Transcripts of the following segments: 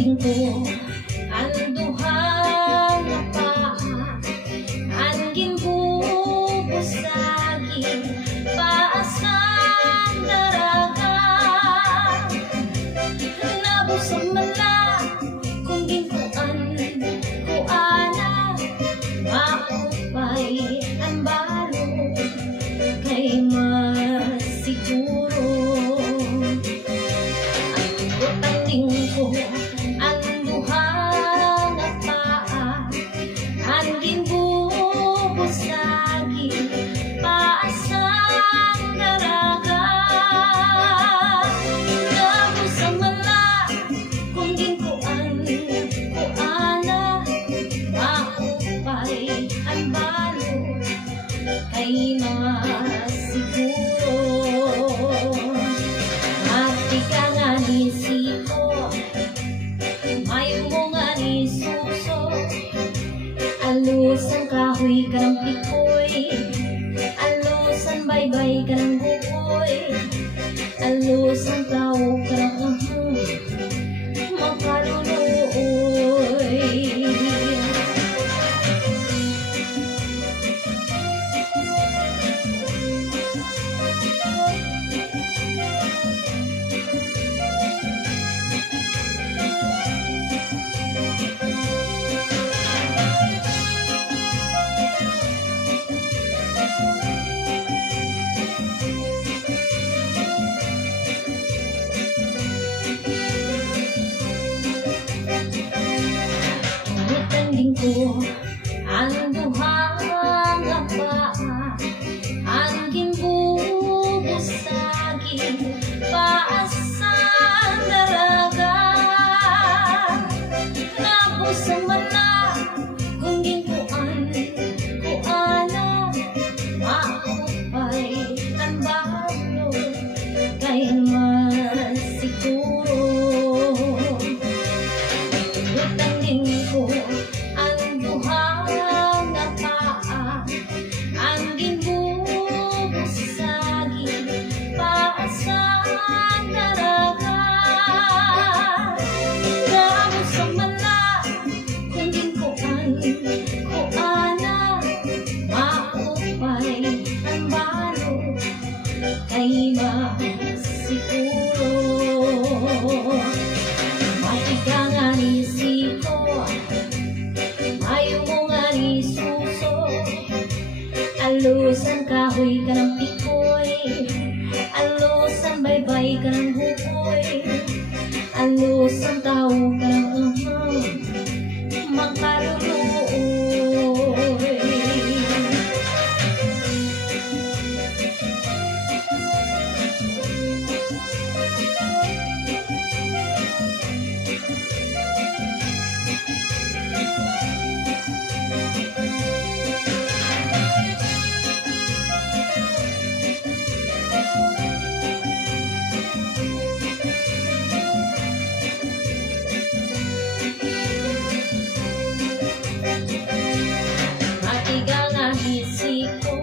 tanding ko ang duhang na paa, angin bubusagi, paasang daraga, nabusog mala kung ginkuan ko ana, maupay ang balo kay masiguro. Ang tanding ko ang duhang na paa, angin bubusagi, paasang daraga, nabusog mala kung ginkuan ko ana, maupay ang balo kay masiguro. Mati ka nga ni siko, mayo mo nga ni suso, alus ang kahoy ka ng pikoy, alus ang baybay ka ng bukoy, alus ang tao ka ng makaluluoy. Tanding ko ang duhang na paa, angin bubusagi, paasang daraga, nabusog mala kung ginkuan ko ana, maupay ang balo kay masiguro. Tanding ko ang duhang na paa, angin bubusagi, paasang daraga, nabusog mala kung ginkuan ko ana, maupay ang balo kay masiguro. Mati ka nga ni siko, mayo mo nga ni suso, alus ang kahoy ka ng pikoy, alus ang baybay ka ng bukoy, alus ang tao ka ng makaluluoy. Matiga nga ni siko,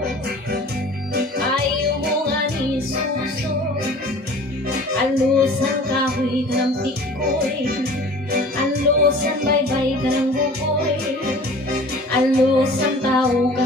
ayaw mo nga ni suso, alus ang kahoy ka ng pikoy, alus ang baybay ka ng bukoy, alus ang tao ka